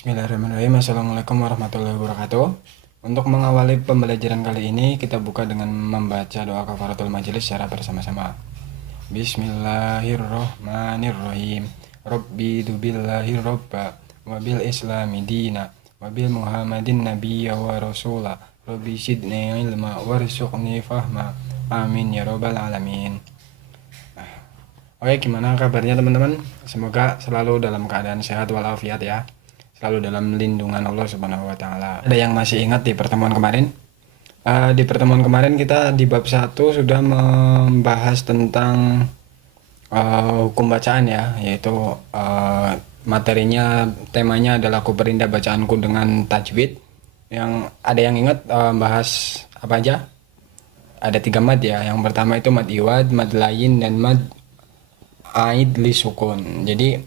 Bismillahirrahmanirrahim. Assalamualaikum warahmatullahi wabarakatuh. Untuk mengawali pembelajaran kali ini, kita buka dengan membaca doa kafaratul majelis secara bersama-sama. Bismillahirrahmanirrahim. Rabbi dubillahi robba wabil islami dina wabil muhammadin nabiyya wa rasula Rabbi sidni ilma warzuqni fahma. Amin ya robbal alamin. Oke, gimana kabarnya teman-teman? Semoga selalu dalam keadaan sehat walafiat ya. Selalu dalam lindungan Allah Subhanahu wa taala. Ada yang masih ingat di pertemuan kemarin? Di pertemuan kemarin kita di bab 1 sudah membahas tentang hukum bacaan ya, yaitu materinya, temanya adalah aku perindah bacaanku dengan tajwid. Yang ada yang ingat bahas apa aja? Ada 3 mad ya. Yang pertama itu mad iwad, mad lain, dan mad aid li sukun. Jadi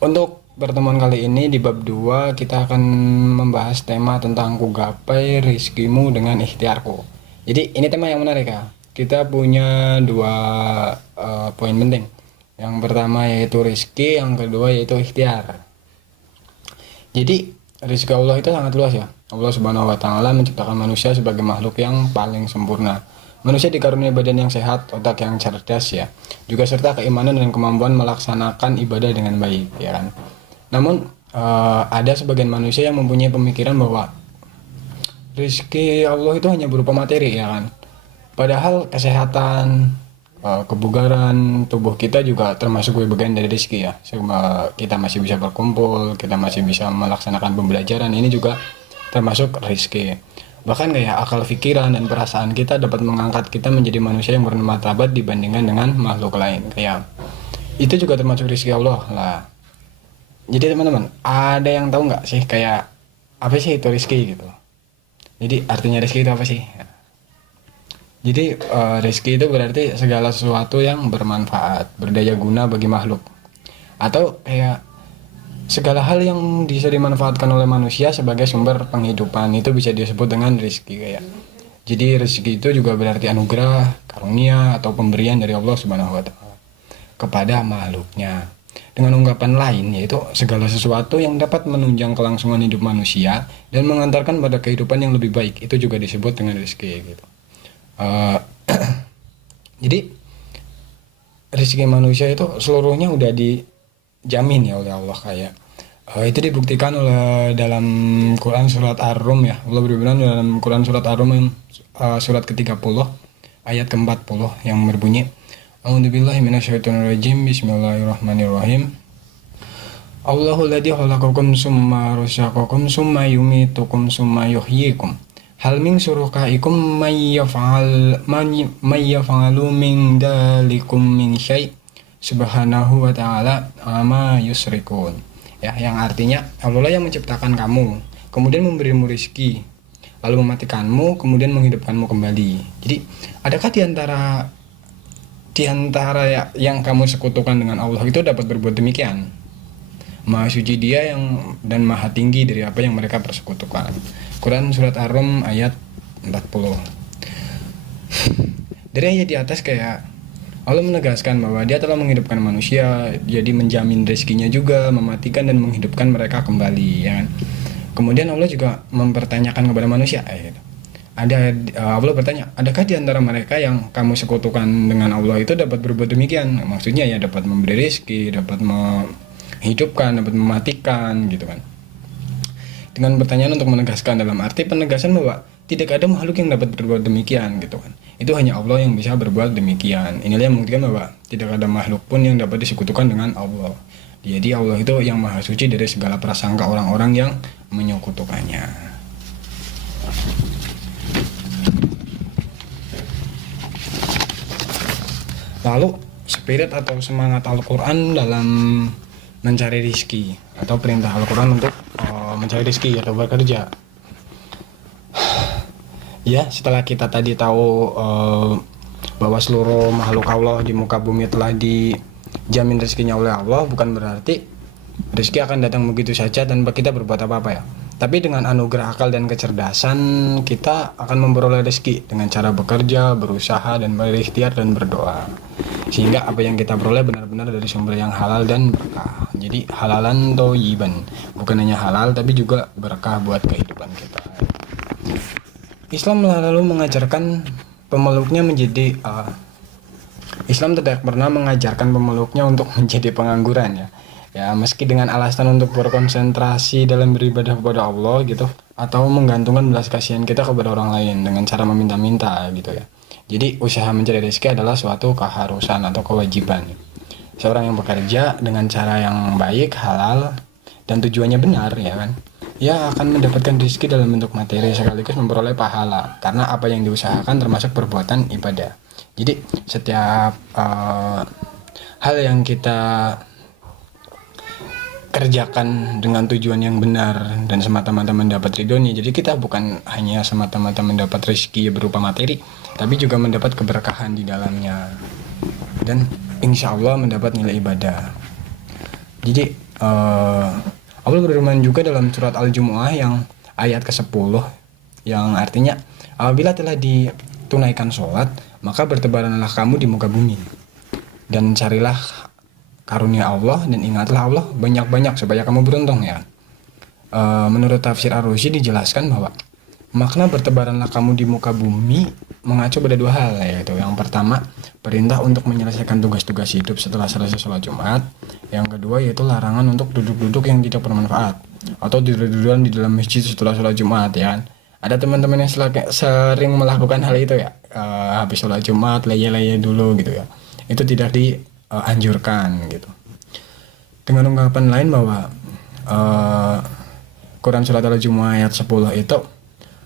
untuk pertemuan kali ini di bab 2 kita akan membahas tema tentang ku gapai rizkimu dengan ikhtiarku. Jadi ini tema yang menarik ya. Kita punya 2 poin penting. Yang pertama yaitu rizki, yang kedua yaitu ikhtiar. Jadi rizki Allah itu sangat luas ya. Allah Subhanahu wa taala menciptakan manusia sebagai makhluk yang paling sempurna. Manusia dikaruniai badan yang sehat, otak yang cerdas ya. Juga serta keimanan dan kemampuan melaksanakan ibadah dengan baik ya kan. Namun ada sebagian manusia yang mempunyai pemikiran bahwa rezeki Allah itu hanya berupa materi ya kan. Padahal kesehatan, kebugaran tubuh kita juga termasuk bagian dari rezeki ya. Sehingga kita masih bisa berkumpul, kita masih bisa melaksanakan pembelajaran, ini juga termasuk rezeki. Bahkan kayak akal pikiran dan perasaan kita dapat mengangkat kita menjadi manusia yang bermartabat dibandingkan dengan makhluk lain. Kayak itu juga termasuk rezeki Allah lah. Jadi teman-teman, ada yang tahu nggak sih kayak apa sih itu rezeki gitu? Jadi artinya rezeki itu apa sih? Jadi rezeki itu berarti segala sesuatu yang bermanfaat, berdaya guna bagi makhluk. Atau kayak segala hal yang bisa dimanfaatkan oleh manusia sebagai sumber penghidupan, itu bisa disebut dengan rezeki kayak. Jadi rezeki itu juga berarti anugerah, karunia atau pemberian dari Allah Subhanahu wa taala kepada makhluknya. Dengan ungkapan lain yaitu segala sesuatu yang dapat menunjang kelangsungan hidup manusia dan mengantarkan pada kehidupan yang lebih baik, itu juga disebut dengan rezeki gitu. Jadi rezeki manusia itu seluruhnya udah dijamin ya oleh Allah kayak. Itu dibuktikan oleh dalam Quran surat Ar-Rum ya. Allah berfirman dalam Quran surat Ar-Rum surat ke-30 ayat ke-40 yang berbunyi, A'udzubillahi minasyaitonirrajim. Bismillahirrahmanirrahim. Allahul ladzi khalaqakum summa razaqakum summa yumitukum summa yuhyikum. Hal min syurakaikum may yaf'alu min dalikum min syai' subhanahu wa ta'ala amma yusyrikun. Ya, yang artinya Allah yang menciptakan kamu, kemudian memberimu rezeki, lalu mematikanmu, kemudian menghidupkanmu kembali. Jadi, adakah di antara yang kamu sekutukan dengan Allah itu dapat berbuat demikian? Maha suci Dia dan maha tinggi dari apa yang mereka persekutukan. Quran surat Ar-Rum ayat 40. Dari ayat di atas kayak Allah menegaskan bahwa Dia telah menghidupkan manusia, jadi menjamin rezekinya juga, mematikan dan menghidupkan mereka kembali ya kan? Kemudian Allah juga mempertanyakan kepada manusia Allah bertanya, adakah di antara mereka yang kamu sekutukan dengan Allah itu dapat berbuat demikian? Maksudnya ya dapat memberi rezeki, dapat menghidupkan, dapat mematikan gitu kan. Dengan pertanyaan untuk menegaskan dalam arti penegasan bahwa tidak ada makhluk yang dapat berbuat demikian gitu kan. Itu hanya Allah yang bisa berbuat demikian. Inilah yang membuktikan bahwa tidak ada makhluk pun yang dapat disekutukan dengan Allah. Jadi Allah itu yang maha suci dari segala prasangka orang-orang yang menyekutukannya. Lalu spirit atau semangat Al-Quran dalam mencari rezeki atau perintah Al-Quran untuk mencari rezeki atau bekerja. Ya, setelah kita tadi tahu bahwa seluruh makhluk Allah di muka bumi telah dijamin rezekinya oleh Allah, bukan berarti rezeki akan datang begitu saja tanpa kita berbuat apa-apa ya. Tapi dengan anugerah akal dan kecerdasan, kita akan memperoleh rezeki dengan cara bekerja, berusaha, dan berikhtiar dan berdoa. Sehingga apa yang kita peroleh benar-benar dari sumber yang halal dan berkah. Jadi halalan thayyiban, bukan hanya halal tapi juga berkah buat kehidupan kita. Islam lalu mengajarkan pemeluknya menjadi Islam tidak pernah mengajarkan pemeluknya untuk menjadi pengangguran ya. Ya, meski dengan alasan untuk berkonsentrasi dalam beribadah kepada Allah gitu, atau menggantungkan belas kasihan kita kepada orang lain dengan cara meminta-minta gitu ya. Jadi usaha mencari rezeki adalah suatu keharusan atau kewajiban. Seorang yang bekerja dengan cara yang baik, halal, dan tujuannya benar ya kan, ia akan mendapatkan rezeki dalam bentuk materi sekaligus memperoleh pahala karena apa yang diusahakan termasuk perbuatan ibadah. Jadi setiap hal yang kita kerjakan dengan tujuan yang benar dan semata-mata mendapat ridhonya. Jadi kita bukan hanya semata-mata mendapat rezeki berupa materi, tapi juga mendapat keberkahan di dalamnya dan insya Allah mendapat nilai ibadah. Jadi Allah berfirman juga dalam surat Al-Jumu'ah yang ayat ke-10 yang artinya, apabila telah ditunaikan sholat, maka bertebaranlah kamu di muka bumi dan carilah karunia Allah dan ingatlah Allah banyak-banyak supaya kamu beruntung ya. Menurut tafsir Ar-Razi dijelaskan bahwa makna bertebaranlah kamu di muka bumi mengacu pada dua hal, yaitu yang pertama perintah untuk menyelesaikan tugas-tugas hidup setelah selesai sholat Jumat, yang kedua yaitu larangan untuk duduk-duduk yang tidak bermanfaat atau duduk-dudukan di dalam masjid setelah sholat Jumat ya kan. Ada teman-teman yang sering melakukan hal itu ya, habis sholat Jumat leye-leye dulu gitu ya, itu tidak dianjurkan gitu. Dengan ungkapan lain bahwa Quran Surat Al-Jumu'ah ayat 10 itu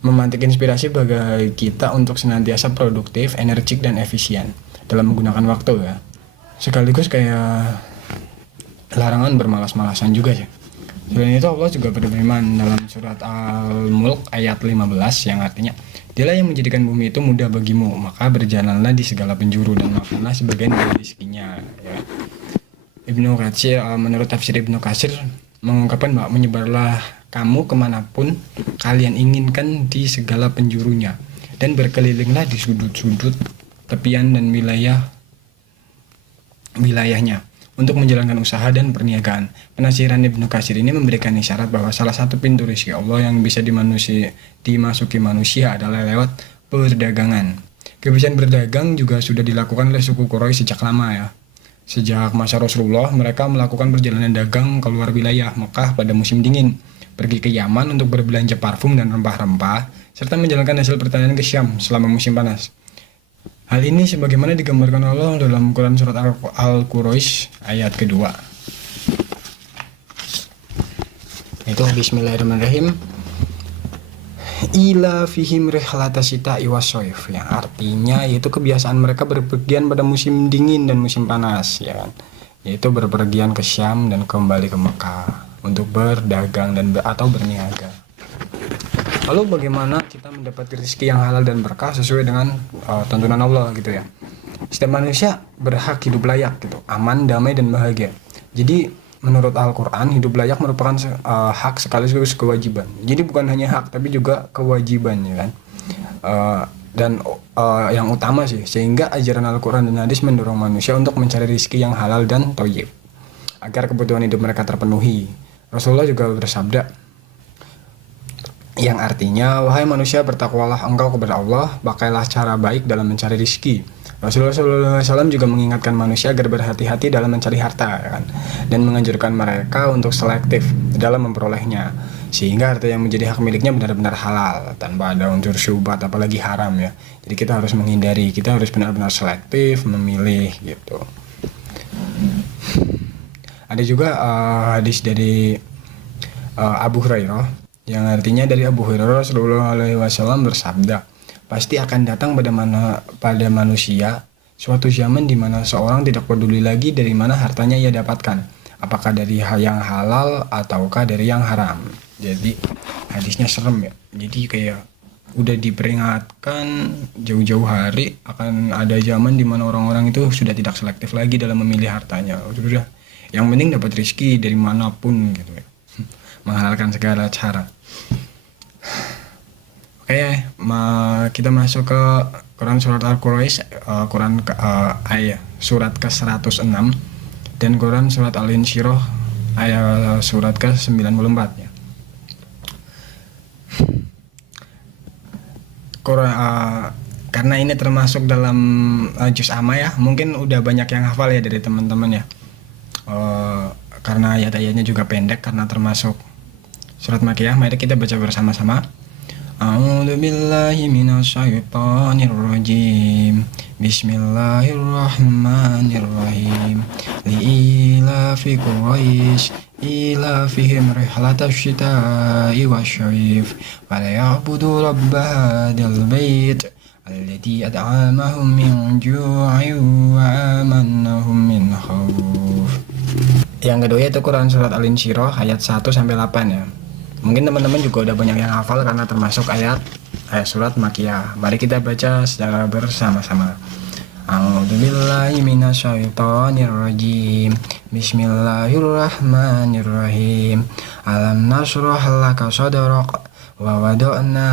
memantik inspirasi bagi kita untuk senantiasa produktif, energik, dan efisien dalam menggunakan waktu ya. Sekaligus kayak larangan bermalas-malasan juga ya. Selain itu Allah juga berfirman dalam surat Al-Mulk ayat 15 yang artinya, Dialah yang menjadikan bumi itu mudah bagimu, maka berjalanlah di segala penjuru dan makanlah sebagian dari rezekinya ya. Ibnu Katsir menurut tafsir Ibnu Katsir mengungkapkan bahwa menyebarlah kamu kemanapun kalian inginkan di segala penjurunya dan berkelilinglah di sudut-sudut tepian dan wilayahnya untuk menjalankan usaha dan perniagaan. Penafsiran Ibnu Katsir ini memberikan isyarat bahwa salah satu pintu rezeki Allah yang bisa dimasuki manusia adalah lewat perdagangan. Kebiasaan berdagang juga sudah dilakukan oleh suku Quraisy sejak lama ya. Sejak masa Rasulullah, mereka melakukan perjalanan dagang keluar wilayah Mekah pada musim dingin, pergi ke Yaman untuk berbelanja parfum dan rempah-rempah, serta menjalankan hasil pertanian ke Syam selama musim panas. Hal ini sebagaimana digambarkan Allah dalam Quran Surat Al-Quraish ayat kedua. Itu bismillahirrahmanirrahim. Ila fihim rihlata sita'i wassoif, yang artinya yaitu kebiasaan mereka berpergian pada musim dingin dan musim panas ya kan? Yaitu berpergian ke Syam dan kembali ke Mekah untuk berdagang dan atau berniaga. Lalu bagaimana kita mendapat rezeki yang halal dan berkah sesuai dengan tuntunan Allah gitu ya. Setiap manusia berhak hidup layak gitu, aman, damai, dan bahagia. Jadi menurut Al-Quran, hidup layak merupakan hak sekaligus kewajiban. Jadi bukan hanya hak, tapi juga kewajiban ya kan. Dan yang utama sih, sehingga ajaran Al-Quran dan hadis mendorong manusia untuk mencari rezeki yang halal dan thayyib agar kebutuhan hidup mereka terpenuhi. Rasulullah juga bersabda, yang artinya, wahai manusia, bertakwalah engkau kepada Allah, pakailah cara baik dalam mencari rezeki. Rasulullah SAW juga mengingatkan manusia agar berhati-hati dalam mencari harta ya kan? Dan menganjurkan mereka untuk selektif dalam memperolehnya, sehingga harta yang menjadi hak miliknya benar-benar halal tanpa ada unsur syubhat apalagi haram ya. Jadi kita harus menghindari, kita harus benar-benar selektif memilih gitu. Ada juga hadis dari Abu Hurairah yang artinya dari Abu Hurairah Rasulullah SAW bersabda, pasti akan datang pada manusia suatu zaman di mana seorang tidak peduli lagi dari mana hartanya ia dapatkan, apakah dari yang halal ataukah dari yang haram. Jadi hadisnya serem ya. Jadi kayak udah diperingatkan jauh-jauh hari akan ada zaman di mana orang-orang itu sudah tidak selektif lagi dalam memilih hartanya. Udah yang penting dapat rezeki dari manapun gitu ya. menghalalkan segala cara. Oke, kita masuk ke Quran surat Al-Quraisy, surat ke-106 dan Quran surat Al-Insyirah ayat surat ke-94 ya. Quran, karena ini termasuk dalam juz amma ya, mungkin udah banyak yang hafal ya dari teman-teman ya. Karena ayat-ayatnya juga pendek karena termasuk surat Makkiyah. Mari kita baca bersama-sama. A'udzu billahi minasyaitonir rajim. Bismillahirrahmanirrahim. Li'ilafi Quraisy ilafihim rihlatash shita'i wasyif. Falyabudu rabb hadzal bait alladzi at'amahum min ju'in wa amanahum min khauf. Yang kedua yaitu Quran surat Al-Insyirah ayat 1 sampai 8 ya. Mungkin teman-teman juga udah banyak yang hafal karena termasuk ayat surat Makkiyah. Mari kita baca secara bersama-sama. A'udzubillahi minasyaitonir rajim. Bismillahirrahmanirrahim. Alam nashrah laka sadrak wa wada'na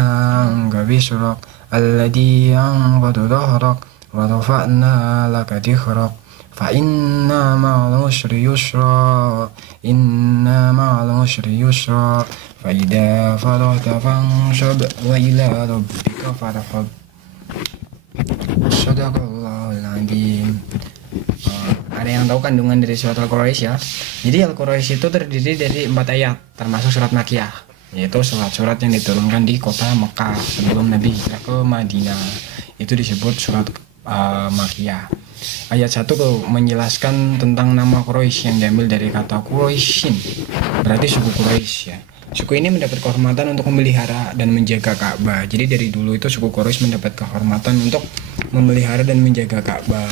'anka wizrak alladzi anqadha dhahrak wa rafa'na laka dhikrak. Fa inna ma'al usri yusra. Inna ma'al usri yusra. Fa idza faragta fanshab wa ila rabbika farghab. Shadaqallahul azim. Ada yang tahu kandungan dari surat Al-Quraisy ya? Jadi Al-Quraisy itu terdiri dari 4 ayat, termasuk surat Makkiyah, yaitu surat-surat yang diturunkan di kota Mekah sebelum Nabi hijrah ke Madinah. Itu disebut surat Makkiyah. Ayat 1 menjelaskan tentang nama Quraisy yang diambil dari kata Quraisyin, berarti suku Quraisy ya. Suku ini mendapat kehormatan untuk memelihara dan menjaga Ka'bah. Jadi dari dulu itu suku Quraisy mendapat kehormatan untuk memelihara dan menjaga Ka'bah.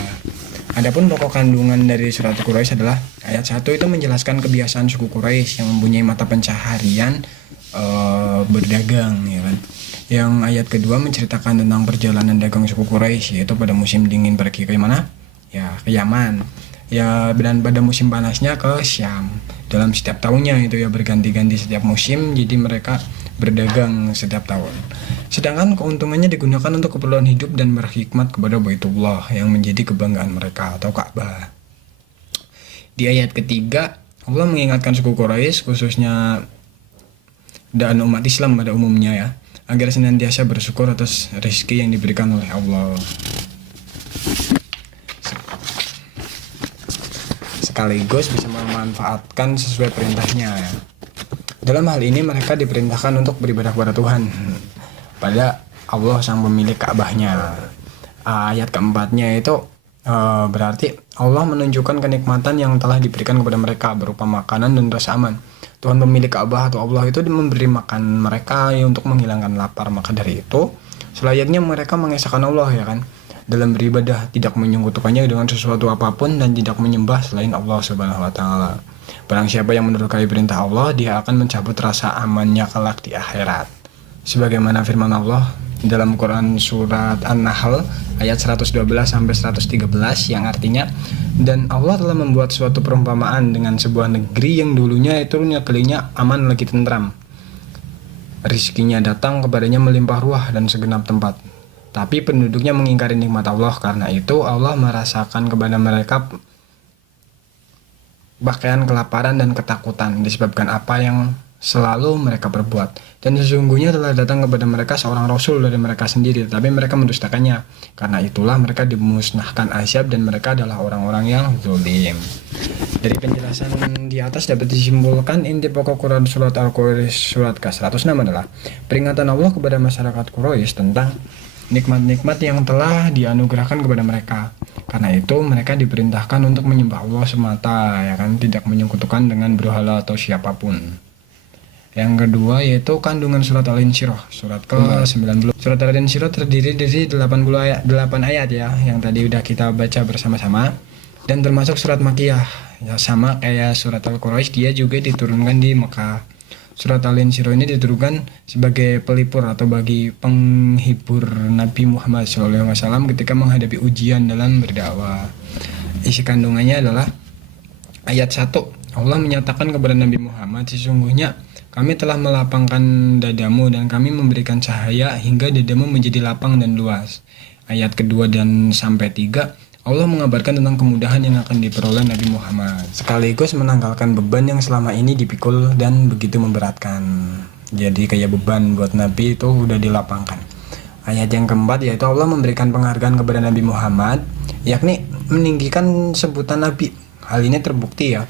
Adapun pokok kandungan dari surat Quraisy adalah ayat 1 itu menjelaskan kebiasaan suku Quraisy yang mempunyai mata pencaharian berdagang ya kan. Yang ayat kedua menceritakan tentang perjalanan dagang suku Quraisy, yaitu pada musim dingin pergi ke mana? Ya, ke Yaman. Ya, dan pada musim panasnya ke Syam. Dalam setiap tahunnya itu ya berganti-ganti setiap musim, jadi mereka berdagang setiap tahun. Sedangkan keuntungannya digunakan untuk keperluan hidup dan berkhidmat kepada Baitullah yang menjadi kebanggaan mereka atau Ka'bah. Di ayat ketiga, Allah mengingatkan suku Quraisy khususnya dan umat Islam pada umumnya ya, agar senantiasa bersyukur atas rezeki yang diberikan oleh Allah. Sekaligus bisa memanfaatkan sesuai perintahnya ya. Dalam hal ini mereka diperintahkan untuk beribadah kepada Tuhan, pada Allah sang pemilik Ka'bahnya. Ayat keempatnya itu berarti Allah menunjukkan kenikmatan yang telah diberikan kepada mereka berupa makanan dan rasa aman. Tuhan pemilik Ka'bah atau Allah itu memberi makan mereka ya, untuk menghilangkan lapar. Maka dari itu selayaknya mereka mengesahkan Allah ya kan, dalam beribadah, tidak menyekutukannya dengan sesuatu apapun dan tidak menyembah selain Allah Subhanahu wa taala. Barang siapa yang mendurhakai perintah Allah, dia akan mencabut rasa amannya kelak di akhirat. Sebagaimana firman Allah dalam Quran surat An-Nahl ayat 112 sampai 113 yang artinya, dan Allah telah membuat suatu perumpamaan dengan sebuah negeri yang dulunya itu negerinya aman lagi tentram. Rizkinya datang kepadanya melimpah ruah dan segenap tempat. Tapi penduduknya mengingkari nikmat Allah, karena itu Allah merasakan kepada mereka pakaian kelaparan dan ketakutan disebabkan apa yang selalu mereka perbuat. Dan sesungguhnya telah datang kepada mereka seorang rasul dari mereka sendiri, tetapi mereka mendustakannya. Karena itulah mereka dimusnahkan azab dan mereka adalah orang-orang yang zalim. Dari penjelasan di atas dapat disimpulkan inti pokok Quran surat Al-Quraisy surat ke-106 adalah peringatan Allah kepada masyarakat Quraisy tentang nikmat-nikmat yang telah dianugerahkan kepada mereka. Karena itu mereka diperintahkan untuk menyembah Allah semata ya kan, tidak menyekutukan dengan berhala atau siapapun. Yang kedua yaitu kandungan surat Al-Insyirah surat ke-90. Surat Al-Insyirah terdiri dari 8 ayat ya, yang tadi udah kita baca bersama-sama, dan termasuk surat Makkiyah ya, sama kayak surat Al-Quraisy, dia juga diturunkan di Mekah. Surat Al-Insyirah ini diturunkan sebagai pelipur atau bagi penghibur Nabi Muhammad SAW ketika menghadapi ujian dalam berdakwah. Isi kandungannya adalah ayat 1, Allah menyatakan kepada Nabi Muhammad, sesungguhnya kami telah melapangkan dadamu dan kami memberikan cahaya hingga dadamu menjadi lapang dan luas. Ayat kedua dan sampai 3, Allah mengabarkan tentang kemudahan yang akan diperoleh Nabi Muhammad, sekaligus menanggalkan beban yang selama ini dipikul dan begitu memberatkan. Jadi kayak beban buat Nabi itu udah dilapangkan. Ayat yang keempat yaitu Allah memberikan penghargaan kepada Nabi Muhammad, yakni meninggikan sebutan Nabi. Hal ini terbukti ya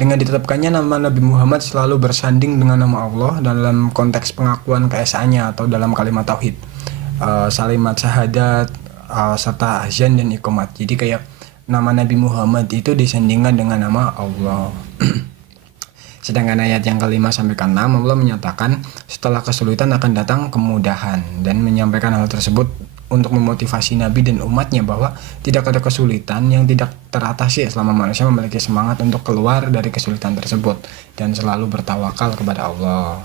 dengan ditetapkannya nama Nabi Muhammad selalu bersanding dengan nama Allah dalam konteks pengakuan keesaannya atau dalam kalimat tauhid, salimat syahadat, serta azan dan iqamat. Jadi kayak nama Nabi Muhammad itu disandingkan dengan nama Allah. Sedangkan ayat yang kelima sampai ke-6 Allah menyatakan setelah kesulitan akan datang kemudahan dan menyampaikan hal tersebut untuk memotivasi Nabi dan umatnya bahwa tidak ada kesulitan yang tidak teratasi selama manusia memiliki semangat untuk keluar dari kesulitan tersebut dan selalu bertawakal kepada Allah.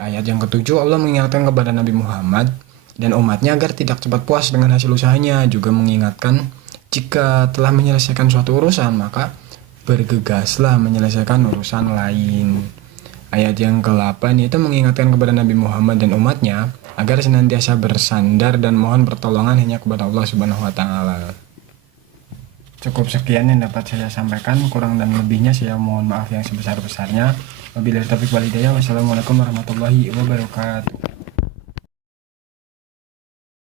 Ayat yang ketujuh Allah mengingatkan kepada Nabi Muhammad dan umatnya agar tidak cepat puas dengan hasil usahanya, juga mengingatkan jika telah menyelesaikan suatu urusan maka bergegaslah menyelesaikan urusan lain. Ayat yang ke-8 itu mengingatkan kepada Nabi Muhammad dan umatnya agar senantiasa bersandar dan mohon pertolongan hanya kepada Allah Subhanahu wa taala. Cukup sekian yang dapat saya sampaikan, kurang dan lebihnya saya mohon maaf yang sebesar-besarnya. Wabillahi taufiq wal hidayah. Wassalamualaikum warahmatullahi wabarakatuh.